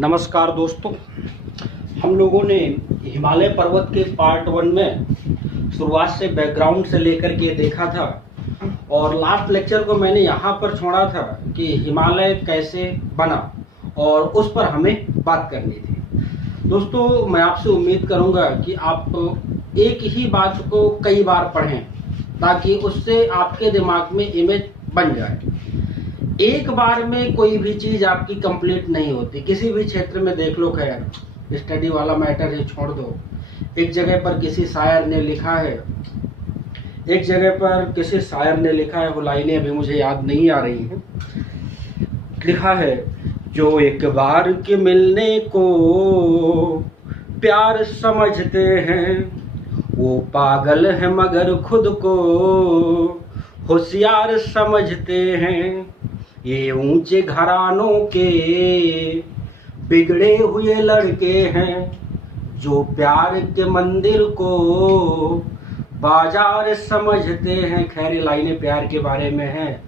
नमस्कार दोस्तों, हम लोगों ने हिमालय पर्वत के पार्ट 1 में शुरुआत से बैकग्राउंड से लेकर के देखा था और लास्ट लेक्चर को मैंने यहाँ पर छोड़ा था कि हिमालय कैसे बना और उस पर हमें बात करनी थी। दोस्तों, मैं आपसे उम्मीद करूँगा कि आप एक ही बात को कई बार पढ़ें ताकि उससे आपके दिमाग में इमेज बन जाए। एक बार में कोई भी चीज आपकी कंप्लीट नहीं होती। किसी भी क्षेत्र में देख लो, खैर स्टडी वाला मैटर है, छोड़ दो। एक जगह पर किसी शायर ने लिखा है, एक जगह पर किसी शायर ने लिखा है, वो लाइनें अभी मुझे याद नहीं आ रही हैं। लिखा है, जो एक बार के मिलने को प्यार समझते हैं वो पागल है मगर खुद को होशियार समझते हैं। ये ऊंचे घरानों के बिगड़े हुए लड़के हैं जो प्यार के मंदिर को बाजार समझते हैं। खैर, लाइनें प्यार के बारे में हैं,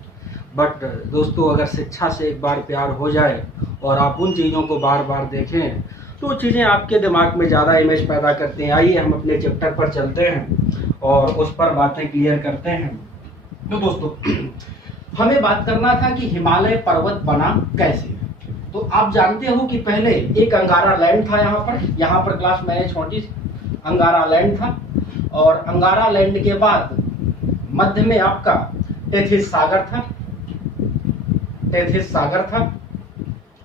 बट दोस्तों, अगर शिक्षा से एक बार प्यार हो जाए और आप उन चीज़ों को बार बार देखें तो चीज़ें आपके दिमाग में ज़्यादा इमेज पैदा करती हैं। आइए हम अपने चैप्टर पर चलते हैं और उस पर बातें क्लियर करते हैं। तो दोस्तों, हमें बात करना था कि हिमालय पर्वत बना कैसे। तो आप जानते हो कि पहले एक अंगारा लैंड था। यहाँ पर क्लास मैंने छोटी अंगारा लैंड था और अंगारा लैंड के बाद मध्य में आपका टेथिस सागर था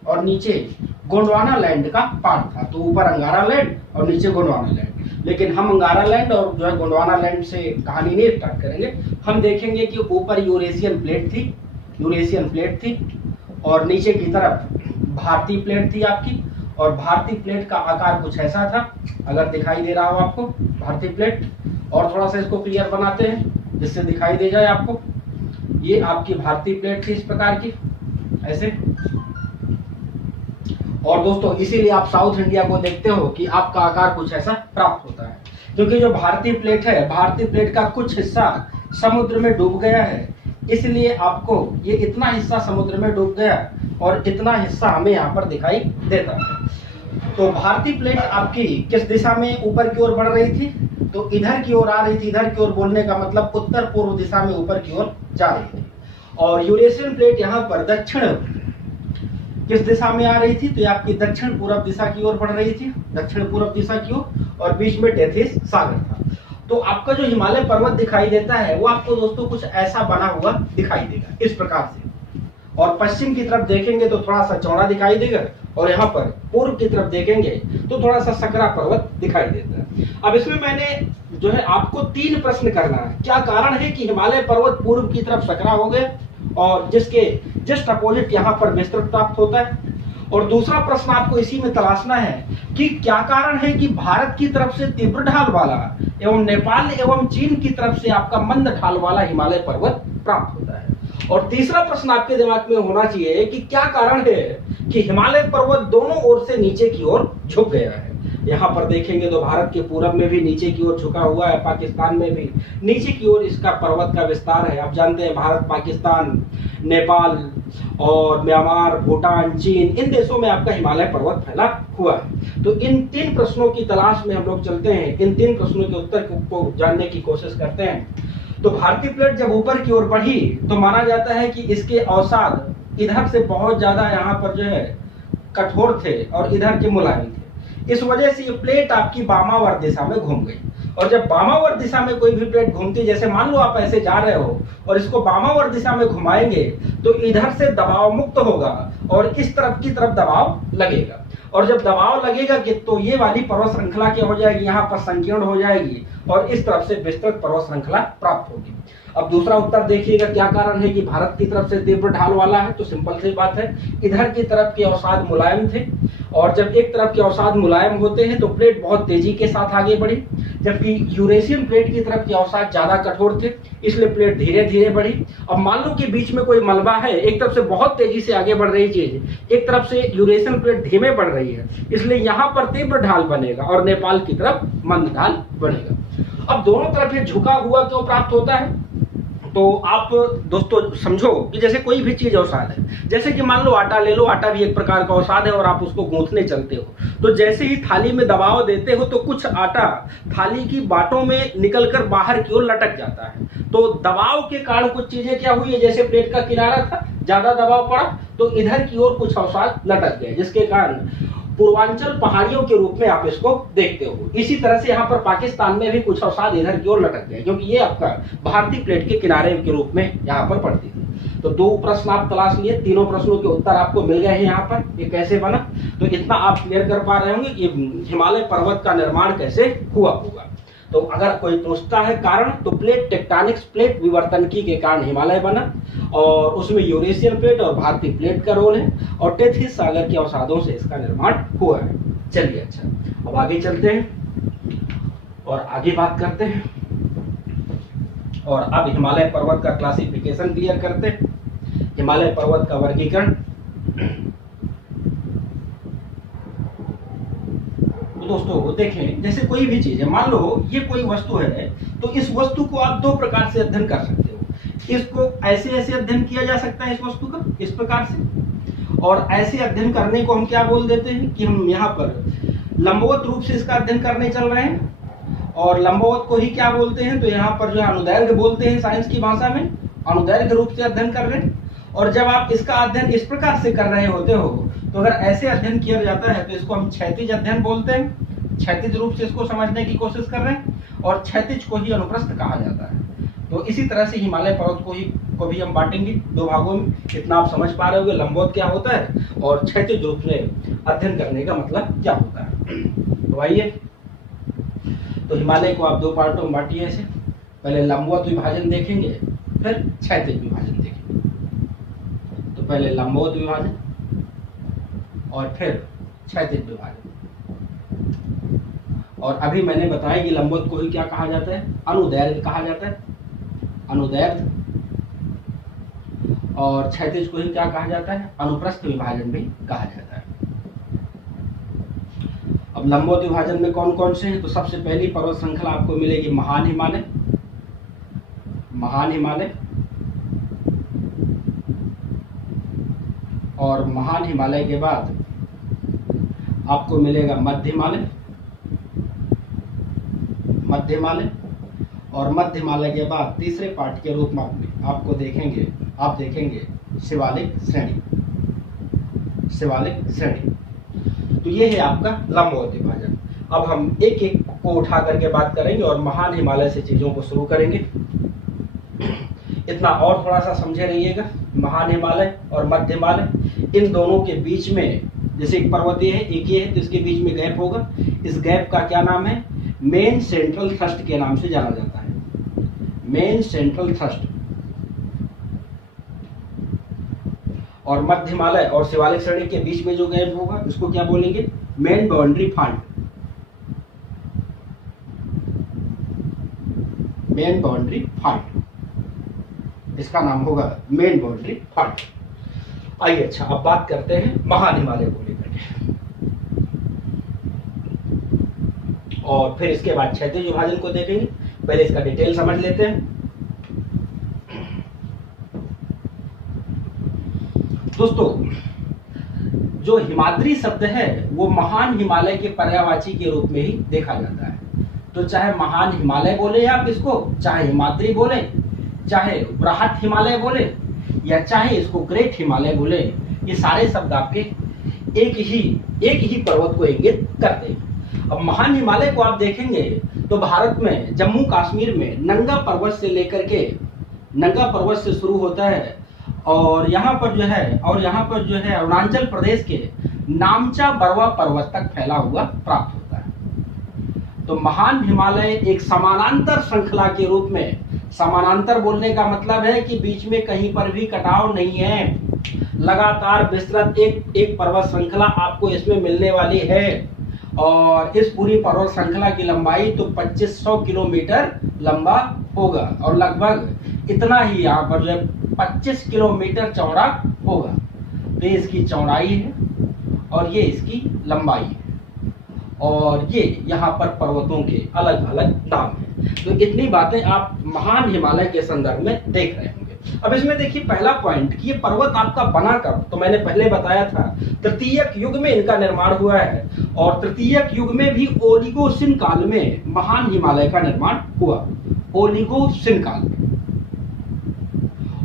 और नीचे गोंडवाना लैंड का पार्ट था। तो ऊपर अंगारा लैंड और नीचे गोंडवाना लैंड। लेकिन हम अंगारा लैंड और जो है गोंडवाना लैंड से कहानी नहीं स्टार्ट करेंगे। हम देखेंगे कि ऊपर यूरेशियन प्लेट थी और नीचे की तरफ भारतीय प्लेट थी आपकी। और भारतीय प्लेट का आकार कुछ ऐसा था, अगर दिखाई दे रहा हो आपको भारतीय प्लेट। और थोड़ा सा इसको क्लियर बनाते हैं जिससे दिखाई दे जाए आपको। ये आपकी भारतीय प्लेट थी इस प्रकार की, ऐसे। और दोस्तों, इसीलिए आप साउथ इंडिया को देखते हो कि आपका आकार कुछ ऐसा प्राप्त होता है, क्योंकि जो भारतीय प्लेट है, भारतीय प्लेट का कुछ हिस्सा समुद्र में डूब गया है। इसलिए आपको ये इतना हिस्सा समुद्र में डूब गया और इतना हिस्सा हमें यहाँ पर दिखाई देता है। तो भारतीय प्लेट आपकी किस दिशा में ऊपर की ओर बढ़ रही थी? तो इधर की ओर आ रही थी। इधर की ओर बोलने का मतलब उत्तर पूर्व दिशा में ऊपर की ओर जा रही थी। और यूरेशियन प्लेट यहाँ पर दक्षिण किस दिशा में आ रही थी? तो ये आपकी दक्षिण पूर्व दिशा की ओर बढ़ रही थी, दक्षिण पूर्व दिशा की ओर। और बीच में टेथिस सागर था। तो आपका जो हिमालय पर्वत दिखाई देता है वो आपको दोस्तों कुछ ऐसा बना हुआ दिखाई देगा, इस प्रकार से। और पश्चिम की तरफ देखेंगे तो थोड़ा सा चौड़ा दिखाई देगा और यहाँ पर पूर्व की तरफ देखेंगे तो थोड़ा सा सकरा पर्वत दिखाई देता है। अब इसमें मैंने जो है आपको 3 प्रश्न करना है। क्या कारण है कि हिमालय पर्वत पूर्व की तरफ सकरा हो गया और जिसके जस्ट अपोजिट यहाँ पर विस्तृत प्राप्त होता है? और दूसरा प्रश्न आपको इसी में तलाशना है कि क्या कारण है कि भारत की तरफ से तीव्र ढाल वाला एवं नेपाल एवं चीन की तरफ से आपका मंद ढाल वाला हिमालय पर्वत प्राप्त होता है। और तीसरा प्रश्न आपके दिमाग में होना चाहिए कि क्या कारण है कि हिमालय पर्वत दोनों ओर से नीचे की ओर झुक गया है। यहाँ पर देखेंगे तो भारत के पूरब में भी नीचे की ओर झुका हुआ है, पाकिस्तान में भी नीचे की ओर इसका पर्वत का विस्तार है। आप जानते हैं भारत, पाकिस्तान, नेपाल और म्यांमार, भूटान, चीन, इन देशों में आपका हिमालय पर्वत फैला हुआ है। तो इन 3 प्रश्नों की तलाश में हम लोग चलते हैं, इन 3 प्रश्नों के उत्तर को जानने की कोशिश करते हैं। तो भारतीय प्लेट जब ऊपर की ओर बढ़ी तो माना जाता है कि इसके अवसाद इधर से बहुत ज्यादा यहाँ पर जो है कठोर थे और इधर के मुलायम थे। इस वजह से ये प्लेट आपकी वामावर्त दिशा में घूम गई। और जब वामावर्त दिशा में कोई भी प्लेट घूमती, जैसे मान लो आप ऐसे जा रहे हो और इसको वामावर्त दिशा में घुमाएंगे तो इधर से दबाव मुक्त होगा और इस तरफ की तरफ दबाव लगेगा। और जब दबाव लगेगा कि तो ये वाली पर्वत श्रृंखला क्या हो जाएगी, यहाँ पर संकीर्ण हो जाएगी और इस तरफ से विस्तृत पर्वत श्रृंखला प्राप्त होगी। अब दूसरा उत्तर देखिएगा, क्या कारण है कि भारत की तरफ से तीव्र ढाल वाला है? तो सिंपल सी बात है, इधर की तरफ के अवसाद मुलायम थे और जब एक तरफ के अवसाद मुलायम होते हैं तो प्लेट बहुत तेजी के साथ आगे बढ़ी, जबकि यूरेशियन प्लेट की तरफ के अवसाद ज्यादा कठोर थे, इसलिए प्लेट धीरे धीरे बढ़ी। अब मान लो कि बीच में कोई मलबा है, एक तरफ से बहुत तेजी से आगे बढ़ रही चीज, एक तरफ से यूरेशियन प्लेट धीमे बढ़ रही है, इसलिए यहाँ पर तीव्र ढाल बनेगा और नेपाल की तरफ मंद ढाल बनेगा। अब दोनों तरफ ये झुका हुआ क्यों प्राप्त होता है? तो आप दोस्तों समझो कि जैसे कोई भी चीज औषाध है, जैसे कि मान लो आटा ले लो, आटा भी एक प्रकार का औषाध है और आप उसको गूंथने चलते हो, तो जैसे ही थाली में दबाव देते हो तो कुछ आटा थाली की बाटों में निकलकर बाहर की ओर लटक जाता है। तो दबाव के कारण कुछ चीजें क्या हुई है, जैसे प्लेट का किनारा था, ज्यादा दबाव पड़ा तो इधर की ओर कुछ औषाध लटक गए, जिसके कारण पूर्वांचल पहाड़ियों के रूप में आप इसको देखते हो। इसी तरह से यहाँ पर पाकिस्तान में भी कुछ अवसाद इधर की ओर लटक गए, क्योंकि ये आपका भारतीय प्लेट के किनारे के रूप में यहाँ पर पड़ती थी। तो 2 प्रश्न आप तलाश लिए, तीनों प्रश्नों के उत्तर आपको मिल गए हैं यहाँ पर, ये कैसे बना, तो इतना आप क्लियर कर पा रहे होंगे कि हिमालय पर्वत का निर्माण कैसे हुआ होगा। तो अगर कोई पूछता है कारण, तो प्लेट टेक्टोनिक्स, प्लेट विवर्तनकी के कारण हिमालय बना, और उसमें यूरेशियन प्लेट और भारतीय प्लेट का रोल है, और टेथिस सागर के अवसादों से इसका निर्माण हुआ है। चलिए अच्छा, अब आगे चलते हैं और आगे बात करते हैं, और अब हिमालय पर्वत का क्लासिफिकेशन क्लियर करते हैं, हिमालय पर्वत का वर्गीकरण। दोस्तों देखें, जैसे कोई भी चीज है, मान लो ये कोई वस्तु है, तो इस वस्तु को आप 2 प्रकार से अध्ययन कर सकते हो। इसको ऐसे ऐसे अध्ययन किया जा सकता है इस वस्तु का, इस प्रकार से, और ऐसे अध्ययन करने को हम क्या बोल देते हैं कि हम यहाँ पर लंबवत रूप से इसका अध्ययन करने चल रहे हैं, और लंबवत को ही क्या बोलते हैं, तो यहाँ पर जो है अनुदैर्घ्य बोलते हैं साइंस की भाषा में, अनुदैर्घ्य रूप से अध्ययन कर रहे हैं। और जब आप इसका अध्ययन इस प्रकार से कर रहे होते हो, तो अगर ऐसे अध्ययन किया जाता है तो इसको हम क्षैतिज अध्ययन बोलते हैं, क्षैतिज रूप से इसको समझने की कोशिश कर रहे हैं, और क्षैतिज को ही अनुप्रस्थ कहा जाता है। तो इसी तरह से हिमालय पर्वत को भी हम बांटेंगे 2 भागों में। इतना आप समझ पा रहे होंगे लंबवत क्या होता है और क्षैतिज रूप से अध्ययन करने का मतलब क्या होता है। तो आइए, तो हिमालय को आप 2 पार्टों में बांटिए ऐसे, पहले लंबवत विभाजन देखेंगे, फिर क्षैतिज विभाजन देखेंगे। तो पहले लंबवत विभाजन और फिर क्षैतिज विभाजन। और अभी मैंने बताया कि लंबवत को ही क्या कहा जाता है, अनुदैर्घ्य कहा जाता है, अनुदैर्घ्य, और क्षैतिज को ही क्या कहा जाता है, अनुप्रस्थ विभाजन भी कहा जाता है। अब लंबवत विभाजन में कौन कौन से हैं, तो सबसे पहली पर्वत श्रृंखला आपको मिलेगी महान हिमालय, महान हिमालय, और महान हिमालय के बाद आपको मिलेगा मध्य हिमालय, मध्य हिमालय, और मध्य हिमालय के बाद तीसरे पार्ट के रूप में आपको देखेंगे, आप देखेंगे शिवालिक श्रेणी, शिवालिक श्रेणी। तो ये है आपका लंबवत विभाजन। अब हम एक एक को उठा करके बात करेंगे और महान हिमालय से चीजों को शुरू करेंगे। इतना और थोड़ा सा समझे रहिएगा, महान हिमालय और मध्य हिमालय, इन दोनों के बीच में जैसे एक पर्वतीय है, एक ये है, तो इसके बीच में गैप होगा। इस गैप का क्या नाम है, मेन सेंट्रल थ्रस्ट के नाम से जाना जाता है, मेन सेंट्रल थ्रस्ट। और मध्य हिमालय और शिवालिक श्रेणी के बीच में जो गैप होगा इसको क्या बोलेंगे, main boundary fault, main boundary fault, इसका नाम होगा मेन बाउंड्री फॉल्ट। आइए अच्छा, अब बात करते हैं महान हिमालय को लेकर के, और फिर इसके बाद क्षैतिज विभाजन को देखेंगे। पहले इसका डिटेल समझ लेते हैं। दोस्तों, जो हिमाद्री शब्द है वो महान हिमालय के पर्यायवाची के रूप में ही देखा जाता है। तो चाहे महान हिमालय बोले आप इसको, चाहे हिमाद्री बोले, चाहे बृहत हिमालय बोले, या चाहे इसको ग्रेट हिमालय बोले, ये सारे शब्द आपके एक ही पर्वत को इंगित करते हैं। अब महान हिमालय को आप देखेंगे तो भारत में जम्मू कश्मीर में नंगा पर्वत से लेकर के, नंगा पर्वत से शुरू होता है, और यहाँ पर जो है अरुणाचल प्रदेश के नामचा बरवा पर्वत तक फैला हुआ प्राप्त होता है। तो महान हिमालय एक समानांतर श्रृंखला के रूप में, समानांतर बोलने का मतलब है कि बीच में कहीं पर भी कटाव नहीं है, लगातार विस्तृत एक पर्वत श्रृंखला आपको इसमें मिलने वाली है। और इस पूरी पर्वत श्रृंखला की लंबाई तो 2500 किलोमीटर लंबा होगा, और लगभग इतना ही यहाँ पर जो है 25 किलोमीटर चौड़ा होगा। तो ये इसकी चौड़ाई है और ये इसकी लंबाई है। और ये यहाँ पर पर्वतों के अलग अलग नाम हैं। तो इतनी बातें आप महान हिमालय के संदर्भ में देख रहे होंगे। अब इसमें देखिए पहला पॉइंट कि ये पर्वत आपका बना कब, तो मैंने पहले बताया था तृतीयक युग में इनका निर्माण हुआ है, और तृतीयक युग में भी ओलिगोसिन काल में महान हिमालय का निर्माण हुआ, ओलिगोसिन काल में।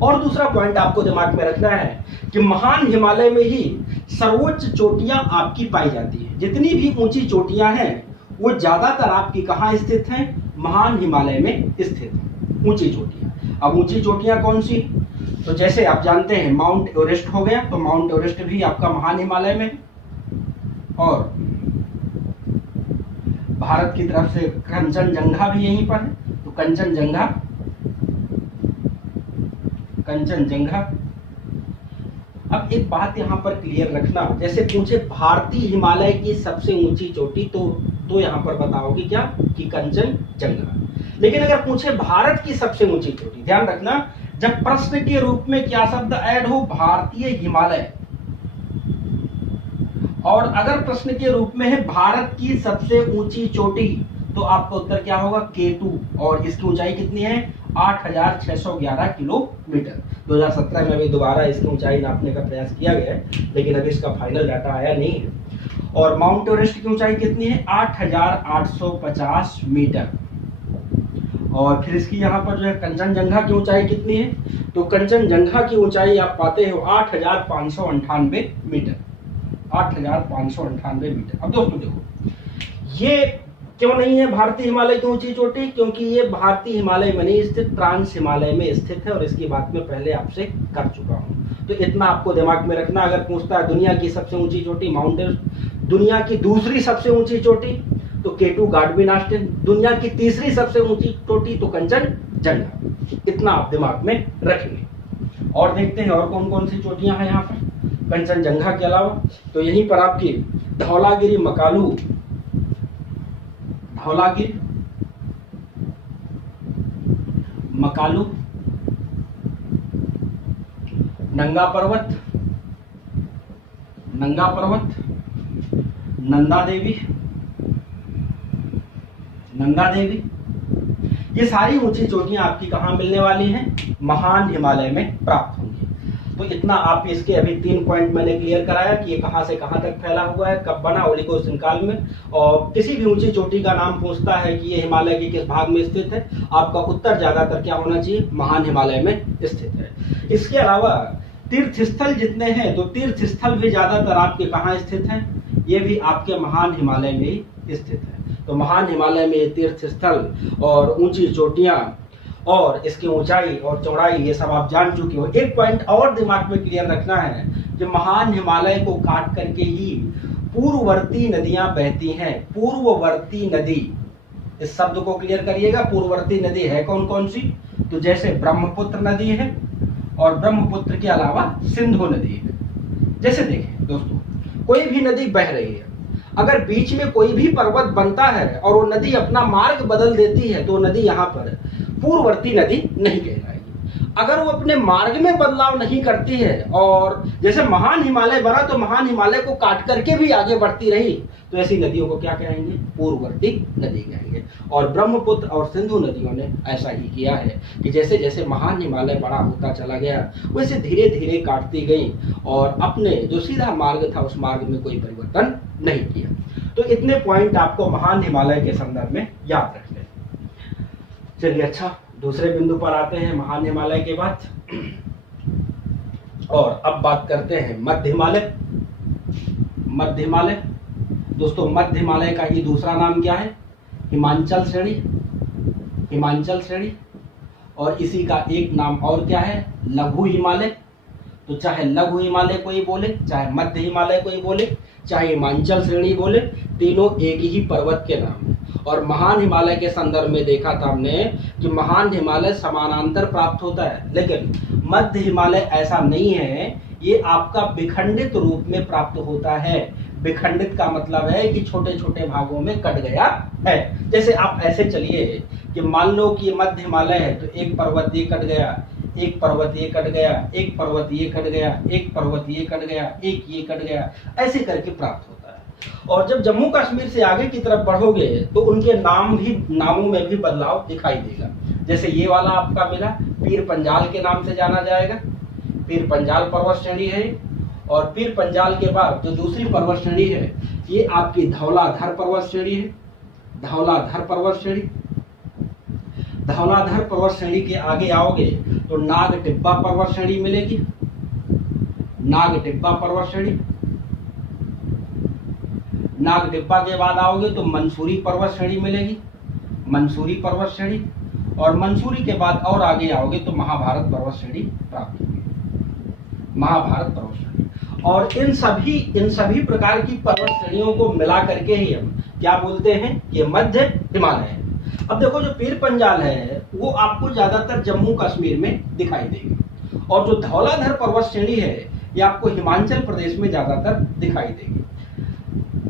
और दूसरा पॉइंट आपको दिमाग में रखना है कि महान हिमालय में ही सर्वोच्च चोटियां आपकी पाई जाती हैं। जितनी भी ऊंची चोटियां हैं वो ज्यादातर आपकी कहां स्थित हैं, महान हिमालय में स्थित हैं ऊंची चोटियां। अब ऊंची चोटियां कौन सी, तो जैसे आप जानते हैं माउंट एवरेस्ट हो गया, तो माउंट एवरेस्ट भी आपका महान हिमालय में, और भारत की तरफ से कंचनजंगा भी यहीं पर है, तो कंचनजंगा अब एक बात यहां पर क्लियर रखना, जैसे पूछे भारतीय हिमालय की सबसे ऊंची चोटी, तो यहां पर बताओगे क्या कि कंचनजंगा। लेकिन अगर पूछे भारत की सबसे ऊंची चोटी, ध्यान रखना जब प्रश्न के रूप में क्या शब्द ऐड हो, भारतीय हिमालय, और अगर प्रश्न के रूप में है भारत की सबसे ऊंची चोटी, तो आपका उत्तर क्या होगा, K2, और इसकी ऊंचाई कितनी है, 8611 किलोमीटर। 2017 में अभी दोबारा इसकी ऊंचाई नापने का प्रयास किया गया है, लेकिन अभी इसका फाइनल डाटा आया नहीं है। और माउंट एवरेस्ट की ऊंचाई कितनी है, 8850 मीटर। और फिर इसकी यहाँ पर जो है कंचनजंगा की ऊंचाई कितनी है, तो कंचनजंगा की ऊंचाई आप पाते हो 8598 मीटर, 8598 मीटर। अब दोस्तों देखो, ये क्यों नहीं है भारतीय हिमालय की ऊंची चोटी, क्योंकि ये भारतीय हिमालय में नहीं स्थित, ट्रांस हिमालय में स्थित है, और इसकी बात मैं पहले आपसे कर चुका हूं। तो इतना आपको दिमाग में रखना। अगर पूछता है दुनिया की सबसे ऊंची चोटी माउंट एवरेस्ट, दुनिया की दूसरी सबसे ऊंची चोटी तो K2 गार्डविन आस्टिन, दुनिया की तीसरी सबसे ऊंची चोटी तो कंचनजंगा। इतना आप दिमाग में रखेंगे। और देखते हैं और कौन कौन सी चोटियां हैं यहाँ पर कंचनजंगा के अलावा। तो यहीं पर आपकी धौलागिरी, मकालू, धौलागिरी, मकालू, नंगा पर्वत, नंदा देवी, ये सारी ऊंची चोटियां आपकी कहां मिलने वाली हैं, महान हिमालय में प्राप्त होंगी। तो इतना आप इसके अभी 3 पॉइंट मैंने क्लियर कराया कि ये कहां से कहां तक फैला हुआ है, कब बना, ओलिगोसिन काल में। और किसी भी ऊंची चोटी का नाम पूछता है कि ये हिमालय के किस भाग में स्थित है, आपका उत्तर ज्यादातर क्या होना चाहिए, महान हिमालय में स्थित है। इसके अलावा तीर्थस्थल जितने हैं, तो तीर्थस्थल भी ज्यादातर आपके कहां स्थित हैं, ये भी आपके महान हिमालय में ही स्थित है। तो महान हिमालय में तीर्थस्थल और ऊंची चोटियां और इसकी ऊंचाई और चौड़ाई ये सब आप जान चुके हो। एक पॉइंट और दिमाग में क्लियर रखना है कि महान हिमालय को काट करके ही पूर्ववर्ती नदियां बहती हैं। पूर्ववर्ती नदी, इस शब्द को क्लियर करिएगा, पूर्ववर्ती नदी है कौन कौन सी, तो जैसे ब्रह्मपुत्र नदी है, और ब्रह्मपुत्र के अलावा सिंधु नदी है। जैसे देखें दोस्तों, कोई भी नदी बह रही है, अगर बीच में कोई भी पर्वत बनता है और वो नदी अपना मार्ग बदल देती है, तो नदी यहाँ पर पूर्ववर्ती नदी नहीं कहलाएगी। अगर वो अपने मार्ग में बदलाव नहीं करती है, और जैसे महान हिमालय बना तो महान हिमालय को काट करके भी आगे बढ़ती रही, तो ऐसी नदियों को क्या कहेंगे, पूर्ववर्ती नदी कहेंगे। और ब्रह्मपुत्र और सिंधु नदियों ने ऐसा ही किया है कि जैसे जैसे महान हिमालय बड़ा होता चला गया, वैसे धीरे धीरे काटती गई, और अपने जो सीधा मार्ग था उस मार्ग में कोई परिवर्तन नहीं किया। तो इतने पॉइंट आपको महान हिमालय के संदर्भ में याद रखने। चलिए, अच्छा, दूसरे बिंदु पर आते हैं महान हिमालय के बाद, और अब बात करते हैं मध्य हिमालय। मध्य हिमालय दोस्तों, मध्य हिमालय का ही दूसरा नाम क्या है, हिमांचल श्रेणी, हिमांचल श्रेणी। और इसी का एक नाम और क्या है, लघु हिमालय। तो चाहे लघु हिमालय को ही बोले, चाहे मध्य हिमालय को ही बोले, चाहे हिमांचल श्रेणी बोले, तीनों एक ही पर्वत के नाम है। और महान हिमालय के संदर्भ में देखा था हमने कि महान हिमालय समानांतर प्राप्त होता है, लेकिन मध्य हिमालय ऐसा नहीं है, ये आपका विखंडित रूप में प्राप्त होता है। विखंडित का मतलब है कि छोटे छोटे भागों में कट गया है। जैसे आप ऐसे चलिए कि मान लो कि ये मध्य हिमालय है, तो एक पर्वत ये कट गया, एक पर्वत ये कट गया, एक पर्वत ये कट गया, एक पर्वत ये कट गया, एक ये कट गया, ऐसे करके प्राप्त होता है। और जब जम्मू कश्मीर से आगे की तरफ बढ़ोगे तो उनके नामों में भी बदलाव दिखाई देगा। जैसे ये वाला आपका मिला, पीर पंजाल के नाम से जाना जाएगा, पीर पंजाल पर्वत श्रेणी है। और पीर पंजाल के बाद जो दूसरी पर्वत श्रेणी है ये आपकी धौलाधर पर्वत श्रेणी है, धौलाधर पर्वत श्रेणी। धौलाधर पर्वत श्रेणी के आगे आओगे तो नाग टिब्बा पर्वत श्रेणी मिलेगी, नाग टिब्बा पर्वत श्रेणी। नाग टिब्बा के बाद आओगे तो मंसूरी पर्वत श्रेणी मिलेगी, मंसूरी पर्वत श्रेणी। और मंसूरी के बाद और आगे आओगे तो महाभारत पर्वत श्रेणी प्राप्त होगी, महाभारत पर्वत श्रेणी। और इन सभी प्रकार की पर्वत श्रेणियों को मिला करके ही हम क्या बोलते हैं, ये मध्य हिमालय है। अब देखो जो पीर पंजाल है वो आपको ज्यादातर जम्मू कश्मीर में दिखाई देगी, और जो धौलाधर पर्वत श्रेणी है ये आपको हिमाचल प्रदेश में ज्यादातर दिखाई देगी,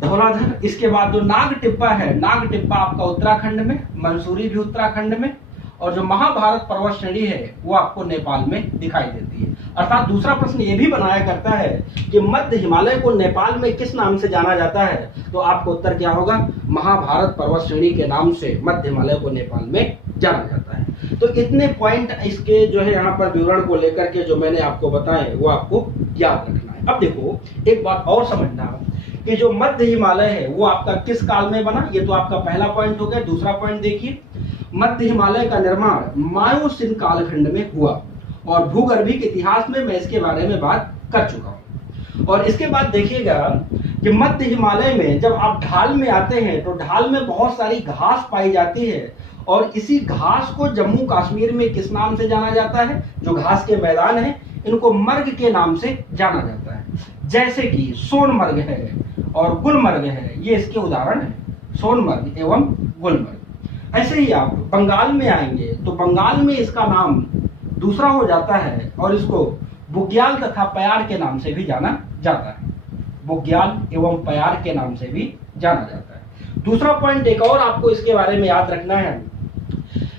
धौलाधर। इसके बाद जो नाग टिब्बा है, नाग टिब्बा आपका उत्तराखंड में, मंसूरी भी उत्तराखंड में, और जो महाभारत पर्वत श्रेणी है वो आपको नेपाल में दिखाई देती है। अर्थात दूसरा प्रश्न ये भी बनाया करता है कि मध्य हिमालय को नेपाल में किस नाम से जाना जाता है, तो आपको उत्तर क्या होगा, महाभारत पर्वत श्रेणी के नाम से मध्य हिमालय को नेपाल में जाना जाता है। तो इतने पॉइंट इसके जो है यहाँ पर विवरण को लेकर के जो मैंने आपको बताए वो आपको याद रखना है। अब देखो एक बात और समझना कि जो मध्य हिमालय है वो आपका किस काल में बना, ये तो आपका पहला पॉइंट हो गया। दूसरा पॉइंट देखिए, मध्य हिमालय का निर्माण मायोसीन कालखंड में हुआ, और भूगर्भिक इतिहास में मैं इसके बारे में बात कर चुका हूं। और इसके बाद देखिएगा कि मध्य हिमालय में जब आप ढाल में आते हैं तो ढाल में बहुत सारी घास पाई जाती है, और इसी घास को जम्मू कश्मीर में किस नाम से जाना जाता है, जो घास के मैदान है इनको मर्ग के नाम से जाना जाता है। जैसे कि सोनमर्ग है और गुलमर्ग है, ये इसके उदाहरण है, सोनमर्ग एवं गुलमर्ग। ऐसे ही आप बंगाल में आएंगे तो बंगाल में इसका नाम दूसरा हो जाता है, और इसको बुग्याल तथा प्यार के नाम से भी जाना जाता है, बुग्याल एवं प्यार के नाम से भी जाना जाता है। दूसरा पॉइंट एक और आपको इसके बारे में याद रखना है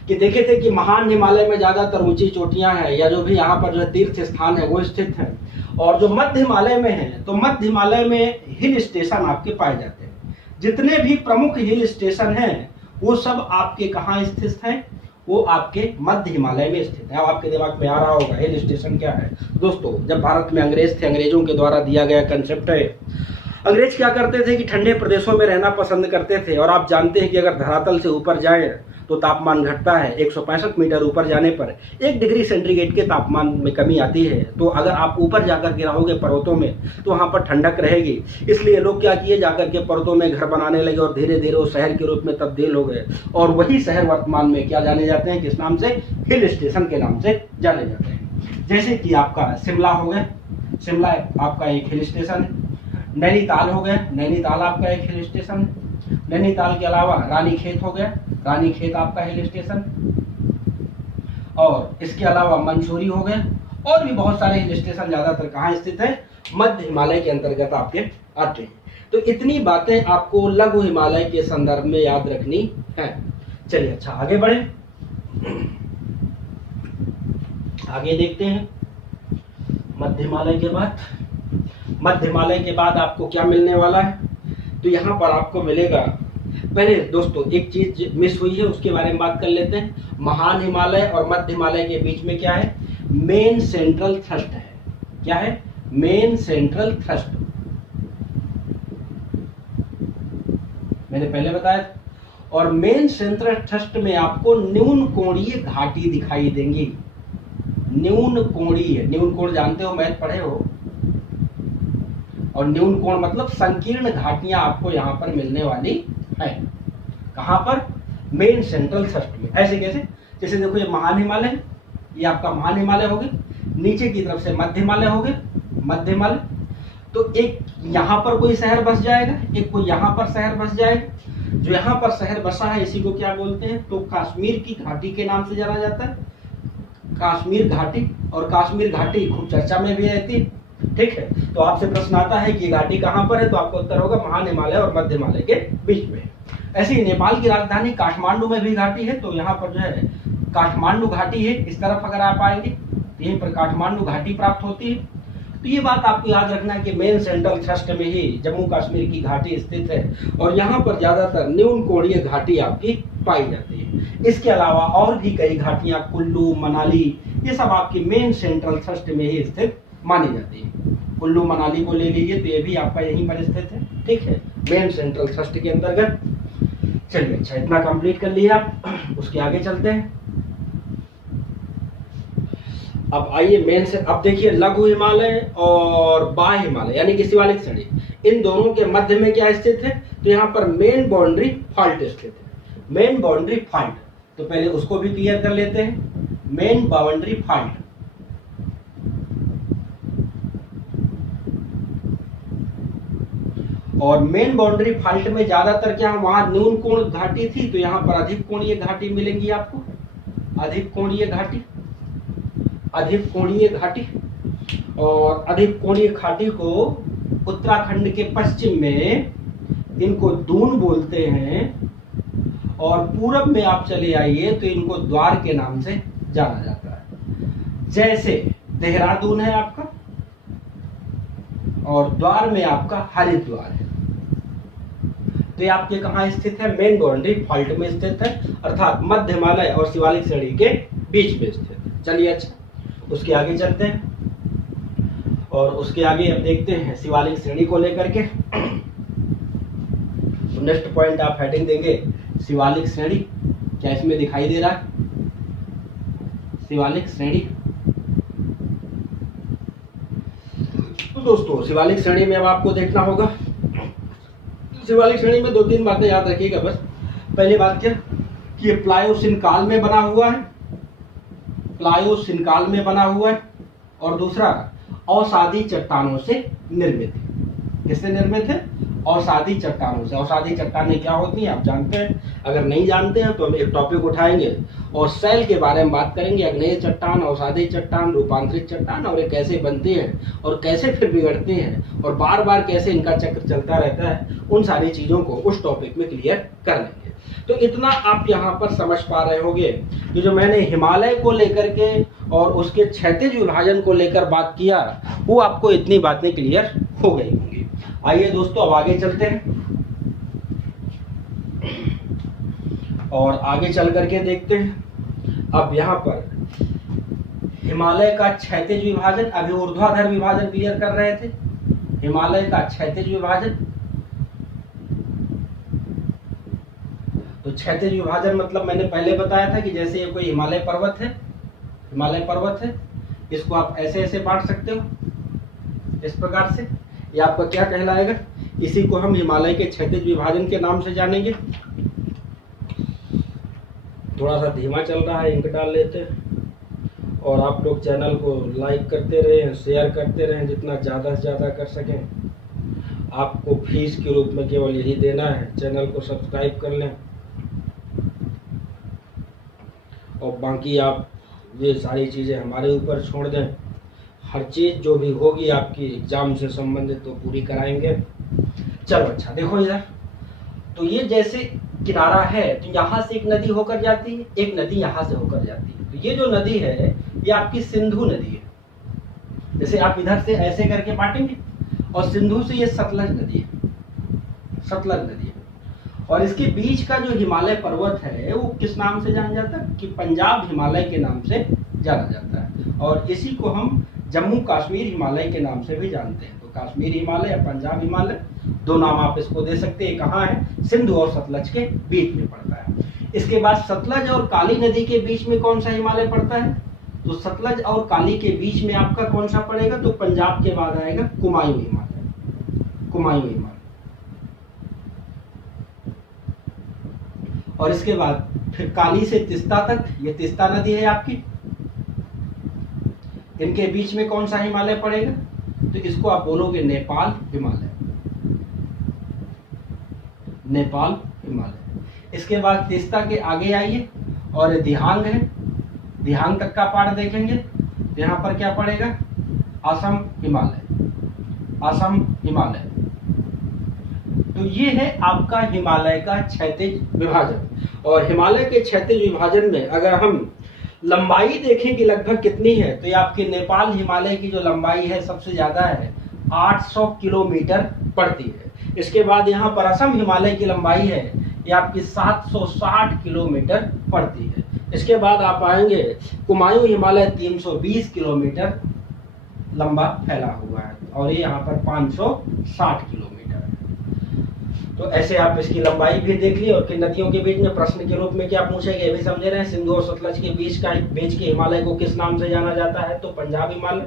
कि देखे थे कि महान हिमालय में ज्यादातर ऊंची चोटियां हैं, या जो भी यहाँ पर जो तीर्थ स्थान है वो स्थित है, और जो मध्य हिमालय में है तो मध्य हिमालय में हिल स्टेशन आपके पाए जाते हैं। जितने भी प्रमुख हिल स्टेशन हैं वो सब आपके कहाँ स्थित हैं, वो आपके मध्य हिमालय में स्थित है। अब आपके दिमाग में आ रहा होगा हिल स्टेशन क्या है। दोस्तों जब भारत में अंग्रेज थे, अंग्रेजों के द्वारा दिया गया कंसेप्ट है। अंग्रेज क्या करते थे कि ठंडे प्रदेशों में रहना पसंद करते थे, और आप जानते हैं कि अगर धरातल से ऊपर जाए तो तापमान घटता है। 165 मीटर ऊपर जाने पर 1 डिग्री सेंटीग्रेड के तापमान में कमी आती है। तो अगर आप ऊपर जाकर के रहोगे पर्वतों में तो वहां पर ठंडक रहेगी। इसलिए लोग क्या किए, जाकर के पर्वतों में घर बनाने लगे, और धीरे धीरे वो शहर के रूप में तब्दील हो गए। और वही शहर वर्तमान में क्या जाने जाते हैं, किस नाम से, हिल स्टेशन के नाम से जाने जाते हैं। जैसे कि आपका शिमला हो गया, शिमला आपका एक हिल स्टेशन है। नैनीताल हो गया, नैनीताल आपका एक हिल स्टेशन है। नैनीताल के अलावा रानीखेत हो गया, रानीखेत आपका हिल स्टेशन। और इसके अलावा मंसूरी हो गया, और भी बहुत सारे हिल स्टेशन ज्यादातर कहाँ स्थित है, मध्य हिमालय के अंतर्गत आपके आते हैं। तो इतनी बातें आपको लघु हिमालय के संदर्भ में याद रखनी है। चलिए अच्छा आगे बढ़े, आगे देखते हैं। मध्य हिमालय के बाद आपको क्या मिलने वाला है, तो यहाँ पर आपको मिलेगा, पहले दोस्तों एक चीज मिस हुई है उसके बारे में बात कर लेते हैं। महान हिमालय और मध्य हिमालय के बीच में क्या है, मेन सेंट्रल थ्रस्ट है। क्या है, मेन सेंट्रल थ्रस्ट, मैंने पहले बताया था। और मेन सेंट्रल थ्रस्ट में आपको न्यून कोणीय घाटी दिखाई देंगी। न्यून कोण जानते हो, मैथ पढ़े हो, और न्यून कोण मतलब संकीर्ण घाटियां आपको यहां पर मिलने वाली है। कहां पर, मेन सेंट्रल थ्रस्ट में। ऐसे कैसे, जैसे देखो ये महान हिमालय है, ये आपका महान हिमालय हो गया, नीचे की तरफ से मध्य हिमालय हो गया, मध्य हिमालय। तो एक यहां पर कोई शहर बस जाएगा, एक कोई यहां पर शहर बस जाएगा। जो यहां पर शहर बसा है इसी को क्या बोलते हैं, तो कश्मीर की घाटी के नाम से जाना जाता है, कश्मीर घाटी। और कश्मीर घाटी खूब चर्चा में भी रहती है, ठीक है। तो आपसे प्रश्न आता है कि घाटी कहां पर है, तो आपका उत्तर होगा महान हिमालय और मध्य हिमालय के बीच में। ऐसे ही नेपाल की राजधानी काठमांडू में भी घाटी है, तो यहाँ पर जो है काठमांडू घाटी है। इस तरफ अगर आप आएंगे यहीं पर काठमांडू घाटी प्राप्त होती है। तो ये बात आपको याद रखना है कि मेन सेंट्रल थ्रस्ट में ही जम्मू कश्मीर की घाटी स्थित है और यहाँ पर ज्यादातर न्यून कोणीय घाटी आपकी पाई जाती है। इसके अलावा और भी कई घाटियां, कुल्लू, मनाली, ये सब आपकी मेन सेंट्रल थ्रस्ट में ही स्थित मानी जाती है। कुल्लू मनाली को ले लीजिए तो ये भी आपका यहीं पर स्थित है, ठीक है, मेन सेंट्रल थ्रस्ट के अंतर्गत। चलिए अच्छा, इतना कंप्लीट कर लिया आप, उसके आगे चलते हैं। अब आइए मेन से, अब देखिए लघु हिमालय और बाह्य हिमालय यानी कि शिवालिक श्रेणी, इन दोनों के मध्य में क्या स्थित है, तो यहाँ पर मेन बाउंड्री फॉल्ट स्थित है। मेन बाउंड्री फॉल्ट, तो पहले उसको भी क्लियर कर लेते हैं। मेन बाउंड्री फॉल्ट, और मेन बाउंड्री फॉल्ट में ज्यादातर क्या, वहां न्यून कोण घाटी थी, तो यहाँ पर अधिक कोणीय घाटी मिलेंगी आपको, अधिक कोणीय घाटी, अधिक कोणीय घाटी। और अधिक कोणीय घाटी को उत्तराखंड के पश्चिम में इनको दून बोलते हैं, और पूरब में आप चले आइए तो इनको द्वार के नाम से जाना जाता है। जैसे देहरादून है आपका और द्वार में आपका हरिद्वार है, तो ये आपके कहाँ स्थित है, मेन बाउंड्री फॉल्ट में स्थित है, अर्थात मध्य हिमालय और शिवालिक श्रेणी के बीच में स्थित है। चलिए अच्छा, उसके आगे चलते हैं और उसके आगे अब देखते हैं शिवालिक श्रेणी को लेकर के। तो नेक्स्ट पॉइंट आप हेडिंग देंगे शिवालिक श्रेणी, क्या इसमें दिखाई दे रहा है, शिवालिक श्रेणी। तो दोस्तों शिवालिक श्रेणी में अब आपको देखना होगा, शिवालिक श्रेणी में 2-3 बातें याद रखिएगा बस। पहली बात क्या कि ये प्लायोसिन काल में बना हुआ है, प्लायोसिन काल में बना हुआ है, और दूसरा अवसादी चट्टानों से निर्मित है। किससे निर्मित है, अवसादी चट्टानों से। अवसादी चट्टानें क्या होती हैं आप जानते हैं, अगर नहीं जानते हैं तो हम एक टॉपिक उठाएंगे और सेल के बारे में बात करेंगे, अग्नेय चट्टान, अवसादी चट्टान, रूपांतरित चट्टान, और ये कैसे बनते हैं और कैसे फिर बिगड़ते हैं और बार बार कैसे इनका चक्र चलता रहता है, उन सारी चीजों को उस टॉपिक में क्लियर कर लेंगे। तो इतना आप यहाँ पर समझ पा रहे होंगे कि जो मैंने हिमालय को लेकर के और उसके क्षैतिज विभाजन को लेकर बात किया, वो आपको इतनी बातें क्लियर हो गई होंगी। आइए दोस्तों अब आगे चलते हैं और आगे चल करके देखते हैं। अब यहाँ पर हिमालय का क्षैतिज विभाजन, अभी ऊर्ध्वाधर विभाजन क्लियर कर रहे थे, हिमालय का क्षैतिज विभाजन। तो क्षैतिज विभाजन मतलब मैंने पहले बताया था कि जैसे ये कोई हिमालय पर्वत है, हिमालय पर्वत है, इसको आप ऐसे ऐसे बांट सकते हो इस प्रकार से, ये आपका क्या कहलाएगा, इसी को हम हिमालय के क्षैतिज विभाजन के नाम से जानेंगे। थोड़ा सा धीमा चल रहा है, इंक डाल लेते हैं, और आप लोग चैनल को लाइक करते रहें, शेयर करते रहें, जितना ज़्यादा से ज़्यादा कर सकें। आपको फीस के रूप में केवल यही देना है, चैनल को सब्सक्राइब कर लें, और बाकी आप ये सारी चीज़ें हमारे ऊपर छोड़ दें। हर चीज़ जो भी होगी आपकी एग्जाम से संबंधित तो पूरी कराएंगे। चलो अच्छा देखो इधर, तो ये जैसे किनारा है तो यहाँ से एक नदी होकर जाती है, एक नदी यहाँ से होकर जाती है। तो ये जो नदी है ये आपकी सिंधु नदी है। जैसे आप इधर से ऐसे करके बांटेंगे, और सिंधु से ये सतलज नदी है, सतलज नदी है। और इसके बीच का जो हिमालय पर्वत है वो किस नाम से जाना जाता है, कि पंजाब हिमालय के नाम से जाना जाता है, और इसी को हम जम्मू कश्मीर हिमालय के नाम से भी जानते हैं। तो कश्मीर हिमालय या पंजाब हिमालय, दो नाम आप इसको दे सकते हैं। कहाँ है, सिंधु और सतलज के बीच में पड़ता है। इसके बाद सतलज और काली नदी के बीच में कौन सा हिमालय पड़ता है, तो सतलज और काली के बीच में आपका कौन सा पड़ेगा, तो पंजाब के बाद आएगा कुमायूं हिमालय, कुमायूं हिमालय। और इसके बाद फिर काली से तिस्ता तक, ये तिस्ता नदी है आपकी, इनके बीच में कौन सा हिमालय पड़ेगा, तो इसको आप बोलोगे नेपाल हिमालय, नेपाल हिमालय। इसके बाद तिस्ता के आगे आइए और दिहांग है, दिहांग तक का पार्ट देखेंगे तो यहाँ पर क्या पड़ेगा, असम हिमालय, असम हिमालय। तो ये है आपका हिमालय का क्षैतिज विभाजन। और हिमालय के क्षैतिज विभाजन में अगर हम लंबाई देखें कि लगभग कितनी है, तो ये आपके नेपाल हिमालय की जो लंबाई है सबसे ज्यादा है, 800 किलोमीटर पड़ती है। इसके बाद यहाँ पर असम हिमालय की लंबाई है, ये आपकी 760 किलोमीटर पड़ती है। इसके बाद आप आएंगे कुमायूं हिमालय 320 किलोमीटर लंबा फैला हुआ है, और ये यहाँ पर 560 किलोमीटर है। तो ऐसे आप इसकी लंबाई भी देख ली। और कि नदियों के बीच में प्रश्न के रूप में क्या पूछेंगे, ये भी समझे रहे हैं। सिंधु और सतलज के बीच के हिमालय को किस नाम से जाना जाता है, तो पंजाब हिमालय।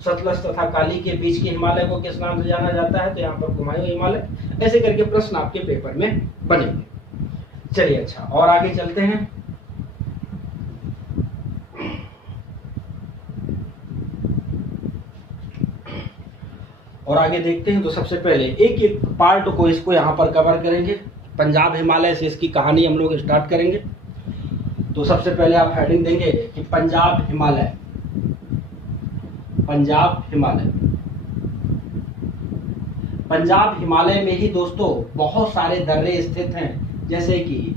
सतलज तथा काली के बीच के हिमालय को किस नाम से जाना जाता है, तो यहाँ पर कुमायूं हिमालय। ऐसे करके प्रश्न आपके पेपर में बनेंगे। चलिए अच्छा, और आगे चलते हैं। और आगे देखते हैं। तो सबसे पहले एक एक पार्ट को इसको यहाँ पर कवर करेंगे। पंजाब हिमालय से इसकी कहानी हम लोग स्टार्ट करेंगे। तो सबसे पहले आप हेडिंग देंगे कि पंजाब हिमालय। पंजाब हिमालय, पंजाब हिमालय में ही दोस्तों बहुत सारे दर्रे स्थित हैं, जैसे कि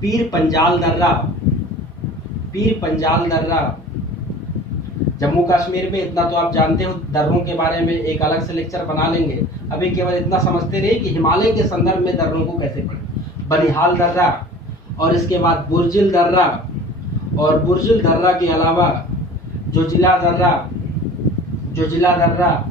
पीर पंजाल दर्रा। पीर पंजाल दर्रा जम्मू कश्मीर में, इतना तो आप जानते हो। दर्रों के बारे में एक अलग से लेक्चर बना लेंगे। अभी केवल इतना समझते रहिए कि हिमालय के संदर्भ में दर्रों को कैसे पढ़ें। बनिहाल दर्रा, और इसके बाद बुर्जिल दर्रा, और बुर्जिल दर्रा के अलावा जोजिला दर्रा। जोजिला दर्रा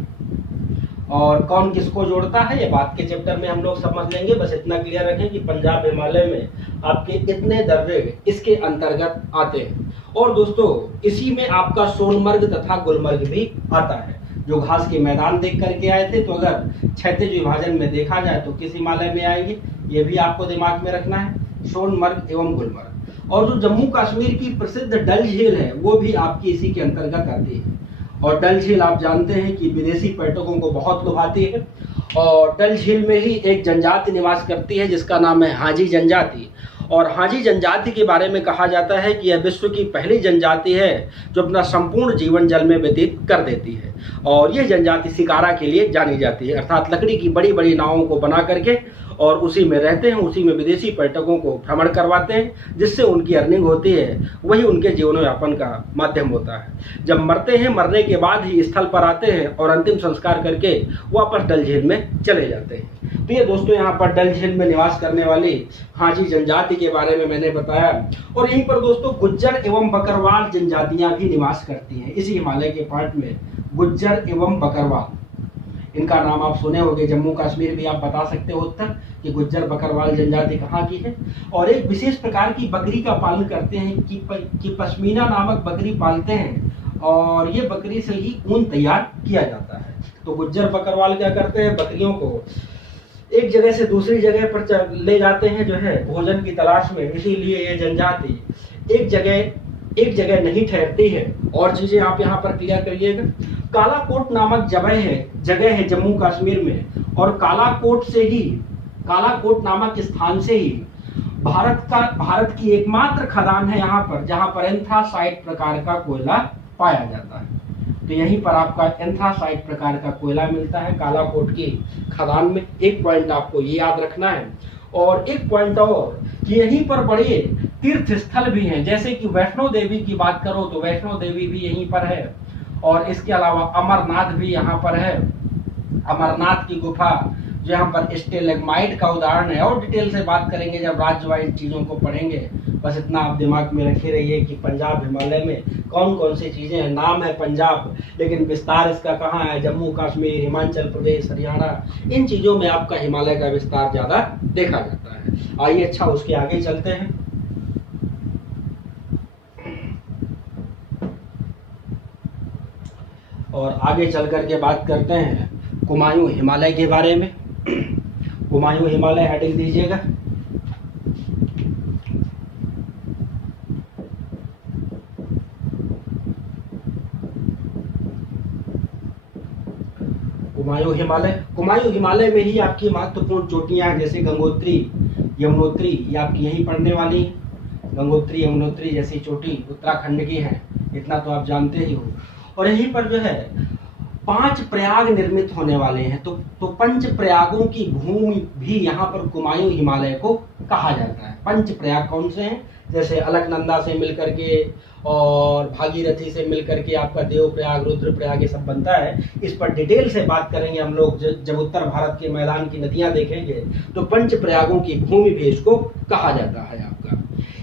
और कौन किसको जोड़ता है, ये बात के चैप्टर में हम लोग समझ लेंगे। बस इतना क्लियर रखें कि पंजाब हिमालय में आपके इतने दर्रे इसके अंतर्गत आते हैं। और दोस्तों इसी में आपका सोनमर्ग तथा गुलमर्ग भी आता है, जो घास के मैदान देख करके आए थे। तो अगर क्षैतिज विभाजन में देखा जाए तो किस हिमालय में आएंगे, ये भी आपको दिमाग में रखना है, सोनमर्ग एवं गुलमर्ग। और जो जम्मू कश्मीर की प्रसिद्ध डल झील है, वो भी आपकी इसी के अंतर्गत आती है। और डल झील आप जानते हैं कि विदेशी पर्यटकों को बहुत लुभाती है। और डल झील में ही एक जनजाति निवास करती है जिसका नाम है हाजी जनजाति। और हाजी जनजाति के बारे में कहा जाता है कि यह विश्व की पहली जनजाति है जो अपना संपूर्ण जीवन जल में व्यतीत कर देती है। और यह जनजाति शिकारा के लिए जानी जाती है, अर्थात लकड़ी की बड़ी बड़ी नावों को बना करके और उसी में रहते हैं, उसी में विदेशी पर्यटकों को भ्रमण करवाते हैं, जिससे उनकी अर्निंग होती है, वही उनके जीवन यापन का माध्यम होता है। जब मरते हैं, मरने के बाद ही स्थल पर आते हैं और अंतिम संस्कार करके वापस डल झील में चले जाते हैं। तो ये दोस्तों यहाँ पर डल झील में निवास करने वाली हाजी जनजाति के बारे में मैंने बताया। और यहीं पर दोस्तों गुज्जर एवं बकरवाल जनजातियां भी निवास करती हैं इसी हिमालय के पार्ट में। गुज्जर एवं बकरवाल, इनका नाम आप सुने होंगे। जम्मू कश्मीर भी आप बता सकते हो उत्तर कि गुज्जर बकरवाल जनजाति कहाँ की है। और एक विशेष प्रकार की बकरी का पालन करते हैं कि पश्मीना नामक बकरी पालते हैं, और ये बकरी से ही ऊन तैयार किया जाता है। तो गुज्जर बकरवाल क्या करते हैं, बकरियों को एक जगह से दूसरी जगह पर ले जाते हैं जो है भोजन की तलाश में। इसीलिए ये जनजाति एक जगह नहीं ठहरती है। और चीजें आप यहाँ पर क्लियर करिएगा। कालाकोट नामक जगह है जम्मू कश्मीर में, और कालाकोट नामक स्थान से ही भारत की एकमात्र खदान है यहाँ पर, जहाँ पर एंथ्रासाइट प्रकार का कोयला पाया जाता है। तो यहीं पर आपका एंथ्रासाइट प्रकार का कोयला मिलता है कालाकोट की खदान में। एक पॉइंट आपको ये याद रखना है। और एक पॉइंट और कि यहीं पर बड़े तीर्थ स्थल भी हैं, जैसे कि वैष्णो देवी की बात करो तो वैष्णो देवी भी यहीं पर है। और इसके अलावा अमरनाथ भी यहाँ पर है। अमरनाथ की गुफा जो यहाँ पर स्टेलेग्माइट का उदाहरण है। और डिटेल से बात करेंगे जब राज्य वाइज चीजों को पढ़ेंगे। बस इतना आप दिमाग में रखे रहिए कि पंजाब हिमालय में कौन कौन सी चीजें हैं। नाम है पंजाब, लेकिन विस्तार इसका कहाँ है, जम्मू कश्मीर, हिमाचल प्रदेश, हरियाणा, इन चीजों में आपका हिमालय का विस्तार ज्यादा देखा जाता है। आइए अच्छा उसके आगे चलते हैं। और आगे चल करके बात करते हैं कुमायूं हिमालय के बारे में। कुमायूं हिमालय हेडिंग दीजिएगा। कुमायूं हिमालय में ही आपकी महत्वपूर्ण चोटियां हैं, जैसे गंगोत्री, यमुनोत्री, ये आपकी यहीं पड़ने वाली है। गंगोत्री, यमुनोत्री जैसी चोटी उत्तराखंड की है, इतना तो आप जानते ही हो। और यहीं पर जो है 5 प्रयाग निर्मित होने वाले हैं। तो पंच प्रयागों की भूमि भी यहाँ पर कुमायूं हिमालय को कहा जाता है। पंच प्रयाग कौन से हैं? जैसे अलकनंदा से मिलकर के और भागीरथी से मिलकर के आपका देवप्रयाग, रुद्रप्रयाग, ये सब बनता है। इस पर डिटेल से बात करेंगे हम लोग जब उत्तर भारत के मैदान की नदियां देखेंगे। तो पंच प्रयागों की भूमि भी इसको कहा जाता है आपका।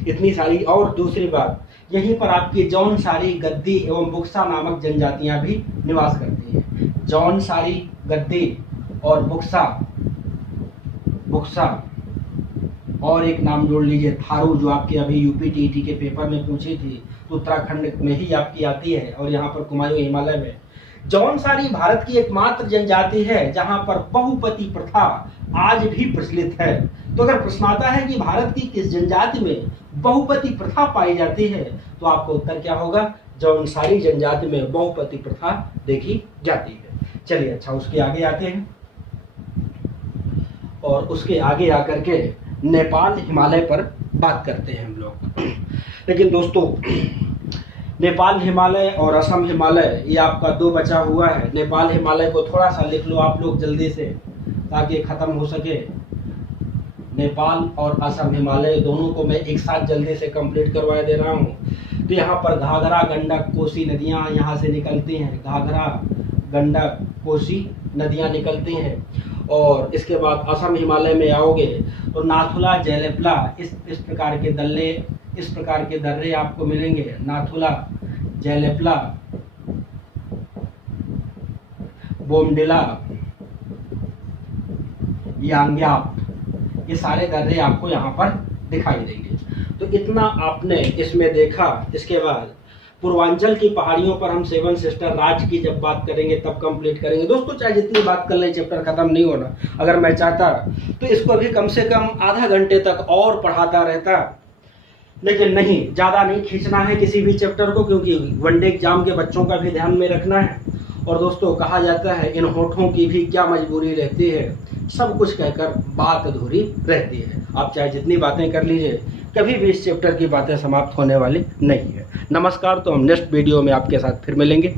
इतनी सारी, और दूसरी बात, यहीं पर आपकी जौनसारी, गद्दी एवं बुक्सा नामक जनजातियां भी निवास करती हैं। जौनसारी, गद्दी और बुक्सा और एक नाम जोड़ लीजिए थारू, जो आपके अभी यूपी टीईटी के पेपर में पूछी थी, तो उत्तराखंड में ही आपकी आती है और यहाँ पर कुमायूं हिमालय में। जौनसारी भारत की एकमात्र जनजाति है जहां पर बहुपति प्रथा आज भी प्रचलित है। तो अगर प्रश्न आता है कि भारत की किस जनजाति में बहुपति प्रथा पाई जाती है, तो आपका उत्तर क्या होगा? जौनसारी जनजाति में बहुपति प्रथा देखी जाती है। चलिए, अच्छा, उसके आगे आते हैं और उसके आगे आकर के नेपाल हिमालय पर बात करते हैं हम लोग। लेकिन दोस्तों, नेपाल हिमालय और असम हिमालय, ये आपका दो बचा हुआ है। नेपाल हिमालय को थोड़ा सा लिख लो आप लोग जल्दी से, ताकि खत्म हो सके। नेपाल और असम हिमालय दोनों को मैं एक साथ जल्दी से कंप्लीट करवा दे रहा हूँ। तो यहाँ पर घाघरा, गंडक, कोसी नदियाँ यहाँ से निकलती हैं। घाघरा, गंडक, कोसी नदियाँ निकलती हैं। और इसके बाद असम हिमालय में आओगे तो नाथुला, जयलेपला, इस प्रकार के दर्रे आपको मिलेंगे। नाथुला, जयलेपला, बोमडिला, यांग्याप, ये सारे दर्रे आपको यहाँ पर दिखाई देंगे। तो इतना आपने इसमें देखा। इसके बाद पूर्वांचल की पहाड़ियों पर हम सेवन सिस्टर राज्य की जब बात करेंगे तब कंप्लीट करेंगे। दोस्तों, चाहे जितनी बात कर ले, चैप्टर खत्म नहीं होना। अगर मैं चाहता तो इसको भी कम से कम आधा घंटे तक और पढ़ाता रहता, लेकिन नहीं, ज़्यादा नहीं खींचना है किसी भी चैप्टर को, क्योंकि वनडे एग्जाम के बच्चों का भी ध्यान में रखना है। और दोस्तों, कहा जाता है इन होठों की भी क्या मजबूरी रहती है, सब कुछ कहकर बात अधूरी रहती है। आप चाहे जितनी बातें कर लीजिए, कभी भी इस चैप्टर की बातें समाप्त होने वाली नहीं है। नमस्कार, तो हम नेक्स्ट वीडियो में आपके साथ फिर मिलेंगे।